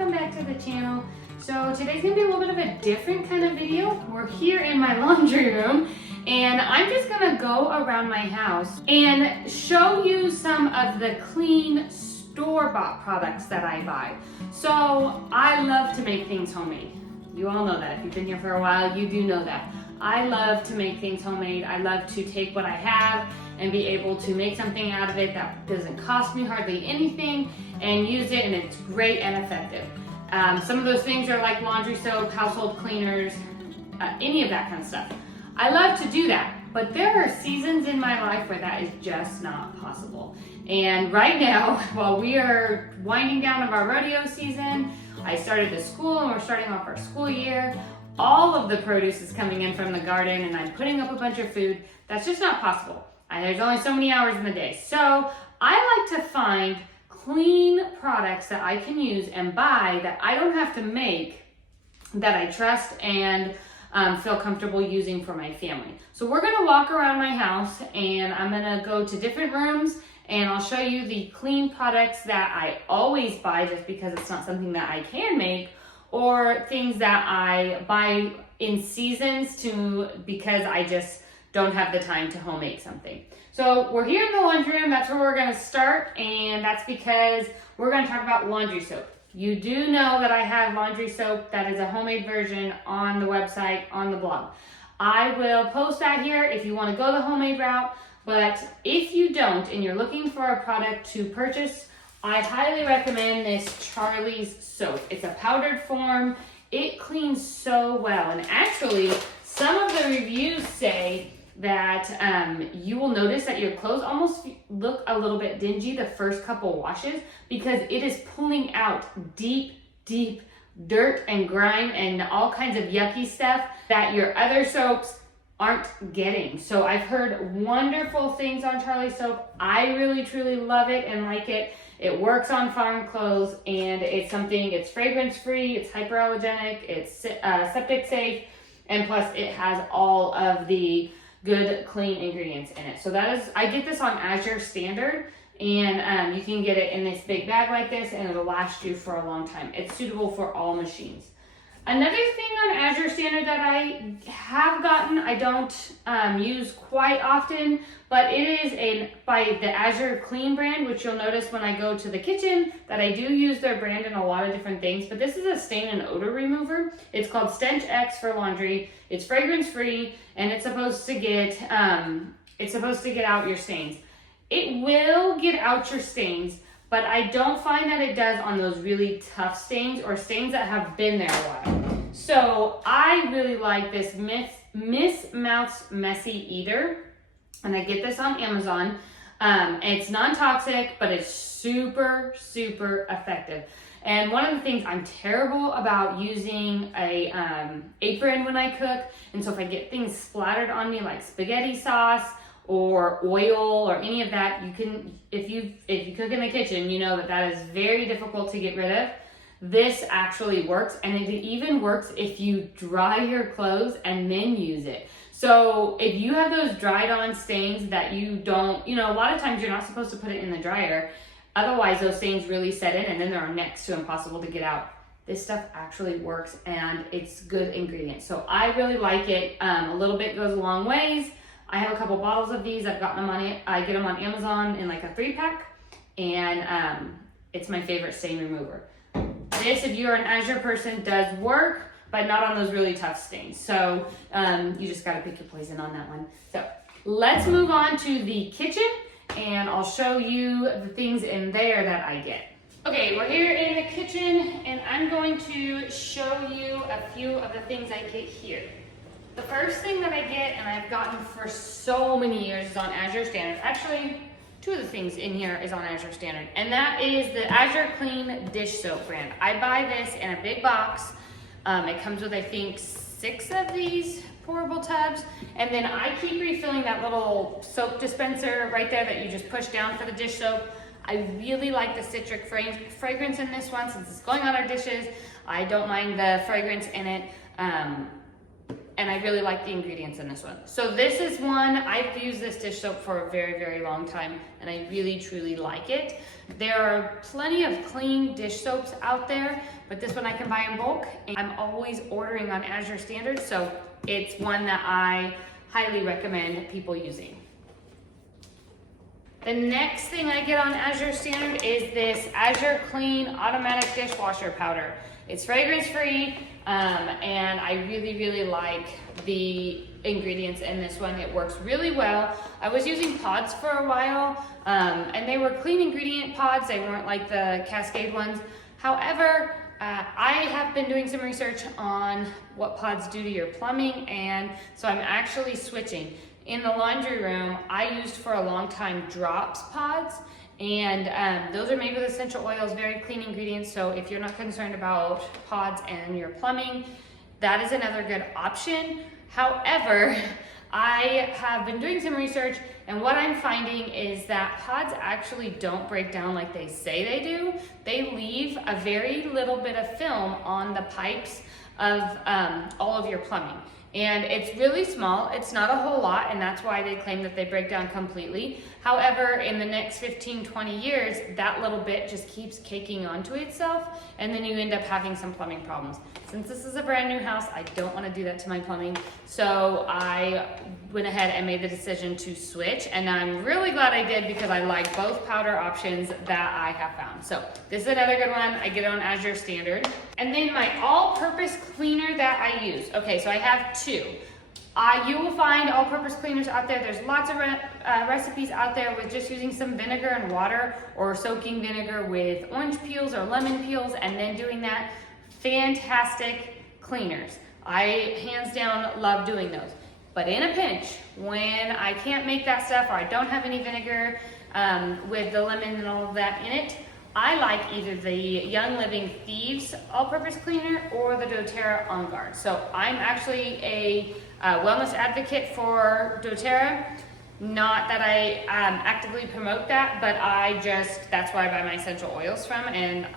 welcome back to the channel. So today's gonna be a little bit of a different kind of video. We're here in my laundry room and I'm just gonna go around my house and show you some of the clean store-bought products that I buy. So I love to make things homemade. You all know that. If you've been here for a while, you do know that. I love to make things homemade. I love to take what I have and be able to make something out of it that doesn't cost me hardly anything and use it, and it's great and effective. Some of those things are like laundry soap, household cleaners, any of that kind of stuff. I love to do that, but there are seasons in my life where that is just not possible. And right now, while we are winding down of our rodeo season, I started the school and we're starting off our school year. All of the produce is coming in from the garden and I'm putting up a bunch of food. That's just not possible. There's only so many hours in the day. So I like to find clean products that I can use and buy that I don't have to make, that I trust and feel comfortable using for my family. So we're gonna walk around my house and I'm gonna go to different rooms and I'll show you the clean products that I always buy just because it's not something that I can make, or things that I buy in seasons because I just don't have the time to home make something. So we're here in the laundry room, that's where we're gonna start, and that's because we're gonna talk about laundry soap. You do know that I have laundry soap that is a homemade version on the website, on the blog. I will post that here if you wanna go the homemade route, but if you don't and you're looking for a product to purchase, I highly recommend this Charlie's soap. It's a powdered form. It cleans so well, and actually some of the reviews say that you will notice that your clothes almost look a little bit dingy the first couple washes because it is pulling out deep dirt and grime and all kinds of yucky stuff that your other soaps aren't getting. So I've heard wonderful things on Charlie's soap. I really truly love it and like it. It works on farm clothes, and it's fragrance free, it's hyperallergenic, it's septic safe, and plus it has all of the good clean ingredients in it. So I get this on Azure Standard, and you can get it in this big bag like this and it'll last you for a long time. It's suitable for all machines. Another thing on Azure Standard that I have gotten, I don't use quite often, but it is by the Azure Clean brand, which you'll notice when I go to the kitchen that I do use their brand in a lot of different things, but this is a stain and odor remover. It's called Stench X for laundry. It's fragrance free, and it's supposed to get out your stains. It will get out your stains, but I don't find that it does on those really tough stains or stains that have been there a while. So I really like this Miss Mouth's Messy Eater, and I get this on Amazon. It's non-toxic, but it's super effective. And one of the things, I'm terrible about using a apron when I cook, and so if I get things splattered on me like spaghetti sauce or oil or any of that, you can, if you cook in the kitchen, you know that is very difficult to get rid of. This actually works, and it even works if you dry your clothes and then use it. So if you have those dried on stains that you don't, a lot of times you're not supposed to put it in the dryer, otherwise those stains really set in and then they're next to impossible to get out. This stuff actually works and it's good ingredients. So I really like it. A little bit goes a long ways. I have a couple bottles of these. I get them on Amazon in like a 3-pack, and it's my favorite stain remover. This, if you're an Azure person, does work, but not on those really tough stains. So you just gotta pick your poison on that one. So let's move on to the kitchen, and I'll show you the things in there that I get. Okay, we're here in the kitchen, and I'm going to show you a few of the things I get here. The first thing that I get, and I've gotten for so many years, is on Azure Standard. Actually, 2 of the things in here is on Azure Standard, and that is the Azure Clean Dish Soap brand. I buy this in a big box. It comes with, I think, 6 of these pourable tubs, and then I keep refilling that little soap dispenser right there that you just push down for the dish soap. I really like the citric fragrance in this one since it's going on our dishes. I don't mind the fragrance in it. and I really like the ingredients in this one. So this is one, I've used this dish soap for a very, very long time, and I really, truly like it. There are plenty of clean dish soaps out there, but this one I can buy in bulk. And I'm always ordering on Azure Standard, so it's one that I highly recommend people using. The next thing I get on Azure Standard is this Azure Clean Automatic Dishwasher Powder. It's fragrance free, and I really, really like the ingredients in this one. It works really well. I was using pods for a while, and they were clean ingredient pods. They weren't like the Cascade ones. However, I have been doing some research on what pods do to your plumbing, and so I'm actually switching. In the laundry room, I used for a long time Drops pods, and those are made with essential oils, very clean ingredients. So if you're not concerned about pods and your plumbing, that is another good option. However, I have been doing some research, and what I'm finding is that pods actually don't break down like they say they do. They leave a very little bit of film on the pipes of all of your plumbing. And it's really small, it's not a whole lot, and that's why they claim that they break down completely. However, in the next 15, 20 years, that little bit just keeps caking onto itself, and then you end up having some plumbing problems. Since this is a brand new house, I don't want to do that to my plumbing, so I went ahead and made the decision to switch, and I'm really glad I did because I like both powder options that I have found. So this is another good one. I get it on Azure Standard. And then my all-purpose cleaner that I use. Okay, so I have two. You will find all-purpose cleaners out there. There's lots of recipes out there with just using some vinegar and water, or soaking vinegar with orange peels or lemon peels, and then doing that. Fantastic cleaners. I hands down love doing those. But in a pinch, when I can't make that stuff, or I don't have any vinegar with the lemon and all of that in it, I like either the Young Living Thieves all-purpose cleaner or the doTERRA On Guard. So I'm actually a wellness advocate for doTERRA. Not that I actively promote that, but that's where I buy my essential oils from. And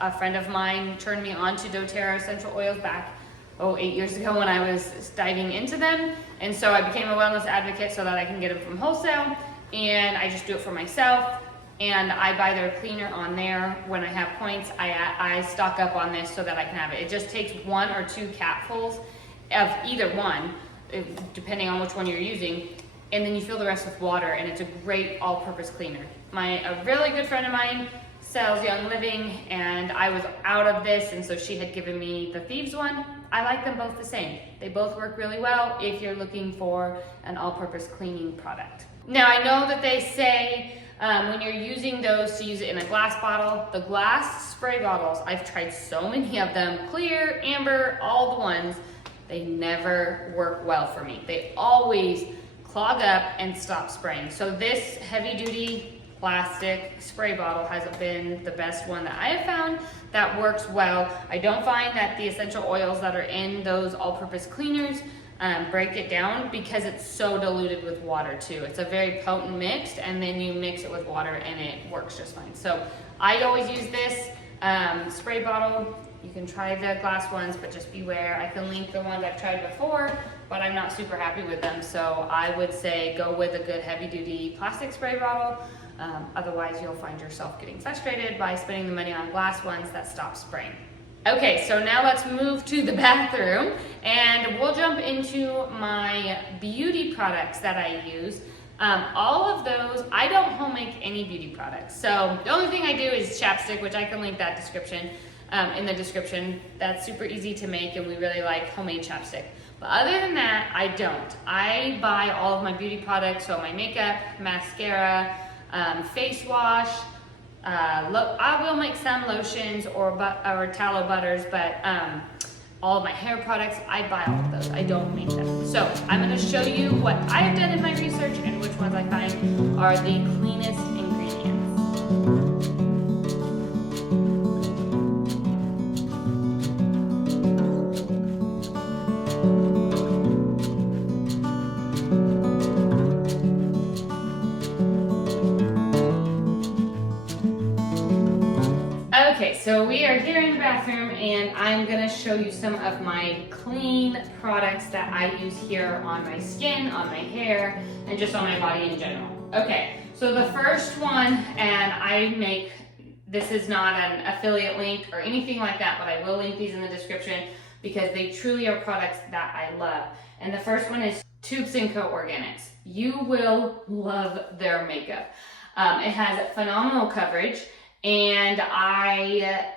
a friend of mine turned me on to doTERRA essential oils back 8 years ago when I was diving into them. And so I became a wellness advocate so that I can get them from wholesale, and I just do it for myself. And I buy their cleaner on there. When I have points, I stock up on this so that I can have it. It just takes 1 or 2 capfuls of either one, depending on which one you're using, and then you fill the rest with water, and it's a great all-purpose cleaner. A really good friend of mine sells Young Living, and I was out of this, and so she had given me the Thieves one. I like them both the same. They both work really well if you're looking for an all-purpose cleaning product. Now, I know that they say when you're using those to use it in a glass bottle. The glass spray bottles, I've tried so many of them, clear, amber, all the ones, they never work well for me. They always clog up and stop spraying. So this heavy duty plastic spray bottle has been the best one that I have found that works well. I don't find that the essential oils that are in those all-purpose cleaners break it down because it's so diluted with water too. It's a very potent mix, and then you mix it with water and it works just fine. So I always use this spray bottle. You can try the glass ones, but just beware. I can link the ones I've tried before, but I'm not super happy with them. So I would say go with a good heavy duty plastic spray bottle. Otherwise you'll find yourself getting frustrated by spending the money on glass ones that stop spraying. Okay, so now let's move to the bathroom, and we'll jump into my beauty products that I use. All of those, I don't home make any beauty products. So the only thing I do is chapstick, which I can link that description in the description. That's super easy to make, and we really like homemade chapstick. But other than that, I don't. I buy all of my beauty products, so my makeup, mascara, face wash, I will make some lotions or tallow butters, but all of my hair products, I buy all of those. I don't make them. So I'm going to show you what I have done in my research and which ones I find are the cleanest ingredients. Okay, so we are gearing back bathroom and I'm gonna show you some of my clean products that I use here on my skin, on my hair, and just on my body in general. Okay, so the first one, and this is not an affiliate link or anything like that, but I will link these in the description because they truly are products that I love. And the first one is Tubes & Co. Organics. You will love their makeup. It has phenomenal coverage, and I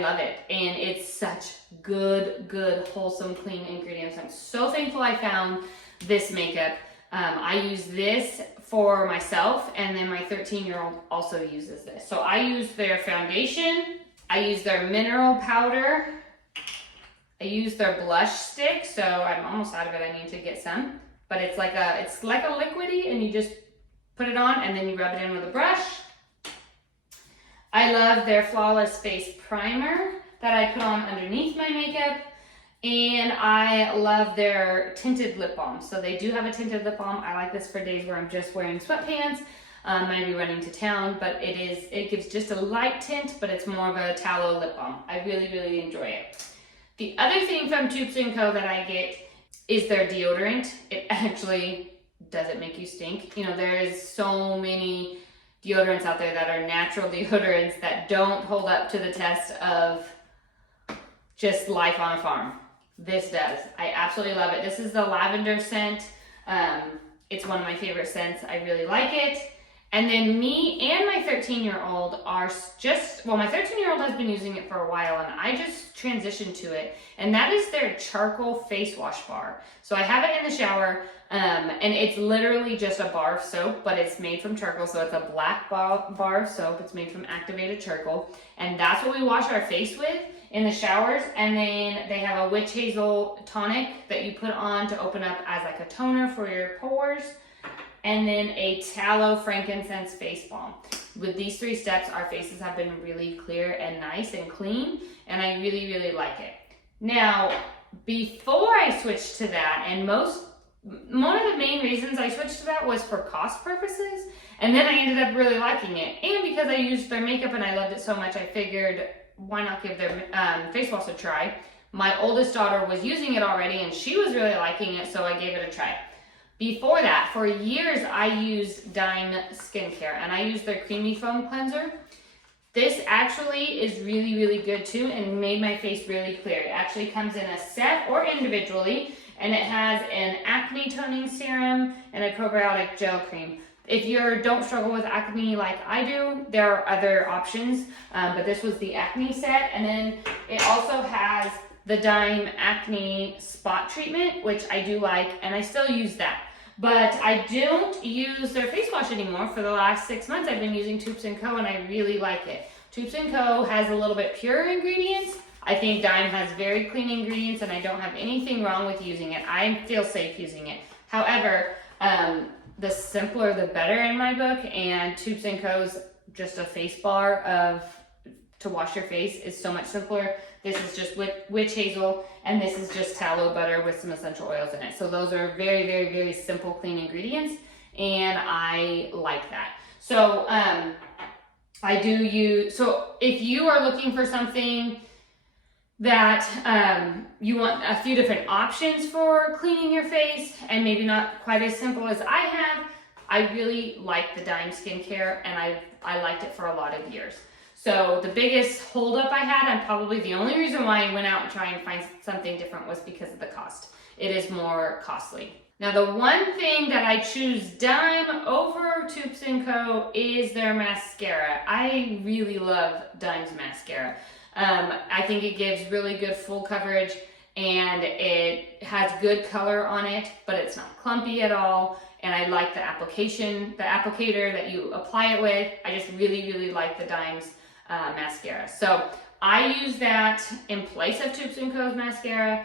love it. And it's such good, wholesome, clean ingredients. I'm so thankful I found this makeup. I use this for myself, and then my 13-year-old also uses this. So I use their foundation, I use their mineral powder, I use their blush stick, so I'm almost out of it, I need to get some. But it's like a liquidy, and you just put it on and then you rub it in with a brush. I love their Flawless Face Primer that I put on underneath my makeup. And I love their tinted lip balm. So they do have a tinted lip balm. I like this for days where I'm just wearing sweatpants, maybe running to town, but it gives just a light tint, but it's more of a tallow lip balm. I really enjoy it. The other thing from Tubes & Co. that I get is their deodorant. It actually doesn't make you stink. You know, there's so many deodorants out there that are natural deodorants that don't hold up to the test of just life on a farm. This does. I absolutely love it. This is the lavender scent. It's one of my favorite scents. I really like it. And then me and my 13-year-old my 13-year-old has been using it for a while, and I just transitioned to it. And that is their charcoal face wash bar. So I have it in the shower, and it's literally just a bar of soap, but it's made from charcoal. So it's a black bar of soap. It's made from activated charcoal. And that's what we wash our face with in the showers. And then they have a witch hazel tonic that you put on to open up as like a toner for your pores. And then a tallow frankincense face balm. With these 3 steps, our faces have been really clear and nice and clean, and I really like it. Now, before I switched to that, and one of the main reasons I switched to that was for cost purposes, and then I ended up really liking it. And because I used their makeup and I loved it so much, I figured, why not give their face wash a try? My oldest daughter was using it already, and she was really liking it, so I gave it a try. Before that, for years, I used Dime Skincare, and I used their Creamy Foam Cleanser. This actually is really good too, and made my face really clear. It actually comes in a set or individually, and it has an acne toning serum and a probiotic gel cream. If you don't struggle with acne like I do, there are other options, but this was the acne set. And then it also has the Dime Acne Spot Treatment, which I do like, and I still use that. But I don't use their face wash anymore. For the last 6 months, I've been using Tubes & Co. and I really like it. Tubes & Co. has a little bit purer ingredients. I think Dime has very clean ingredients, and I don't have anything wrong with using it. I feel safe using it. However, the simpler the better in my book, and Tubes & Co.'s just a face bar to wash your face is so much simpler. This is just witch hazel, and this is just tallow butter with some essential oils in it. So those are very simple, clean ingredients, and I like that. So so if you are looking for something that you want a few different options for cleaning your face, and maybe not quite as simple as I have, I really like the Dime Skincare, and I liked it for a lot of years. So the biggest holdup I had, and probably the only reason why I went out and tried and find something different, was because of the cost. It is more costly. Now, the one thing that I choose Dime over Tubes & Co. is their mascara. I really love Dime's mascara. I think it gives really good full coverage, and it has good color on it, but it's not clumpy at all. And I like the applicator that you apply it with. I just really like the Dime's mascara. So I use that in place of Tubes & Co.'s mascara.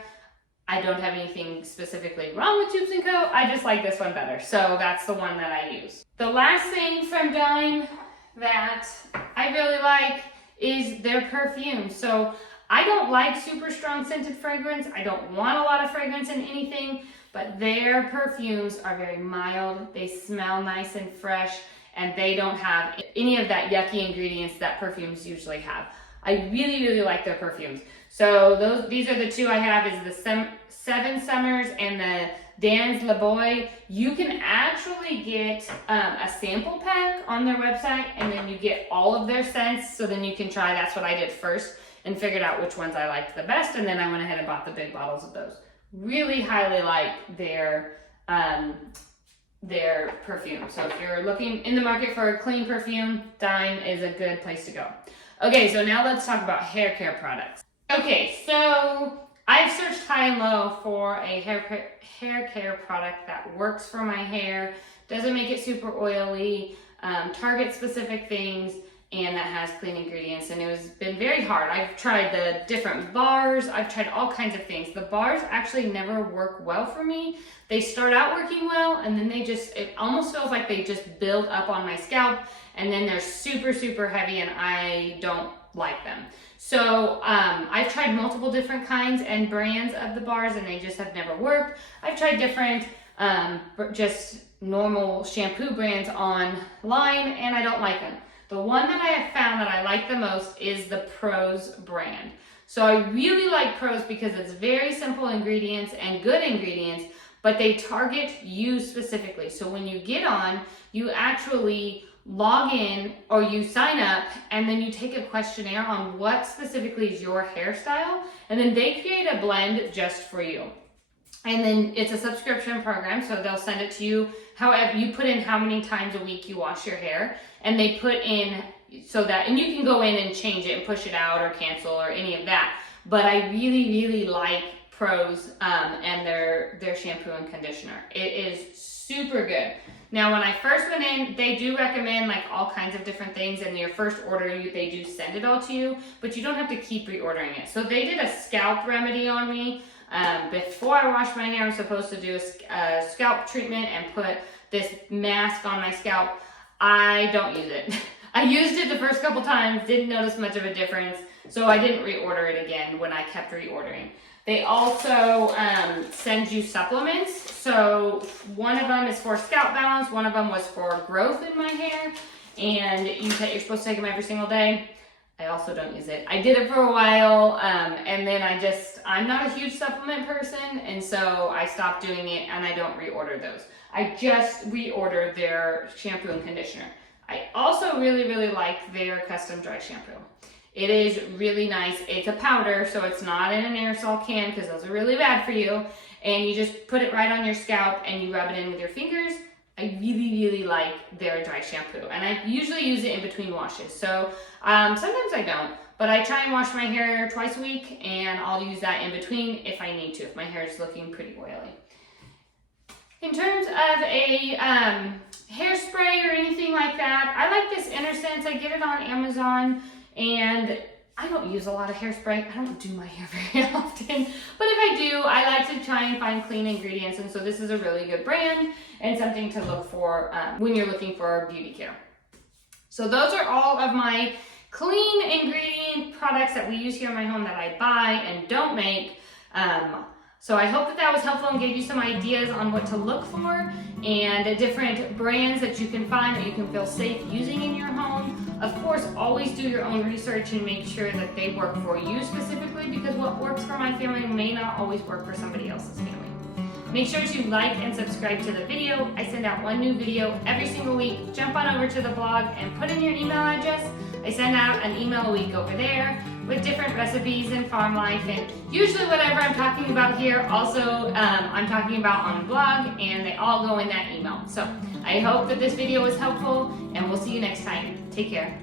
I don't have anything specifically wrong with Tubes & Co. I just like this one better. So that's the one that I use. The last thing from Dime that I really like is their perfume. So I don't like super strong scented fragrance. I don't want a lot of fragrance in anything, but their perfumes are very mild. They smell nice and fresh, and they don't have any of that yucky ingredients that perfumes usually have. I really, really like their perfumes. So these are the two I have, is the Seven Summers and the Dans Le Boy. You can actually get a sample pack on their website, and then you get all of their scents, so then you can try. That's what I did first and figured out which ones I liked the best, and then I went ahead and bought the big bottles of those. Really highly like their perfume. So if you're looking in the market for a clean perfume, Dime is a good place to go. Okay, so now let's talk about hair care products. Okay, so I've searched high and low for a hair care product that works for my hair, doesn't make it super oily, targets specific things, and that has clean ingredients, and it was been very hard. I've tried the different bars, I've tried all kinds of things. The bars actually never work well for me. They start out working well, and then it almost feels like they just build up on my scalp, and then they're super, super heavy, and I don't like them. So I've tried multiple different kinds and brands of the bars, and they just have never worked. I've tried different just normal shampoo brands online, and I don't like them. The one that I have found that I like the most is the Prose brand. So I really like Prose because it's very simple ingredients and good ingredients, but they target you specifically. So when you get on, you actually log in or you sign up, and then you take a questionnaire on what specifically is your hairstyle, and then they create a blend just for you. And then it's a subscription program, so they'll send it to you. However, you put in how many times a week you wash your hair, and they put in so that, and you can go in and change it and push it out or cancel or any of that. But I really, really like Prose and their shampoo and conditioner. It is super good. Now, when I first went in, they do recommend like all kinds of different things, and your first order, they do send it all to you, but you don't have to keep reordering it. So they did a scalp remedy on me. Before I wash my hair, I'm supposed to do a scalp treatment and put this mask on my scalp. I don't use it. I used it the first couple times, didn't notice much of a difference, so I didn't reorder it again when I kept reordering. They also send you supplements. So one of them is for scalp balance, one of them was for growth in my hair, and you're supposed to take them every single day. I also don't use it. I did it for a while, and then I'm not a huge supplement person, and so I stopped doing it, and I don't reorder those. I just reordered their shampoo and conditioner. I also really, really like their custom dry shampoo. It is really nice. It's a powder, so it's not in an aerosol can, because those are really bad for you, and you just put it right on your scalp, and you rub it in with your fingers. I really, really like their dry shampoo, and I usually use it in between washes. So sometimes I don't, but I try and wash my hair twice a week, and I'll use that in between if I need to, if my hair is looking pretty oily. In terms of a hairspray or anything like that, I like this Intersense. I get it on Amazon, and I don't use a lot of hairspray. I don't do my hair very often, but if I do, I like to try and find clean ingredients, and so this is a really good brand and something to look for when you're looking for beauty care. So those are all of my clean ingredient products that we use here in my home that I buy and don't make. So I hope that was helpful and gave you some ideas on what to look for and different brands that you can find that you can feel safe using in your home. Of course, always do your own research and make sure that they work for you specifically, because what works for my family may not always work for somebody else's family. Make sure to like and subscribe to the video. I send out one new video every single week. Jump on over to the blog and put in your email address. I send out an email a week over there with different recipes and farm life, and usually whatever I'm talking about here also I'm talking about on the blog, and they all go in that email. So I hope that this video was helpful, and we'll see you next time. Take care.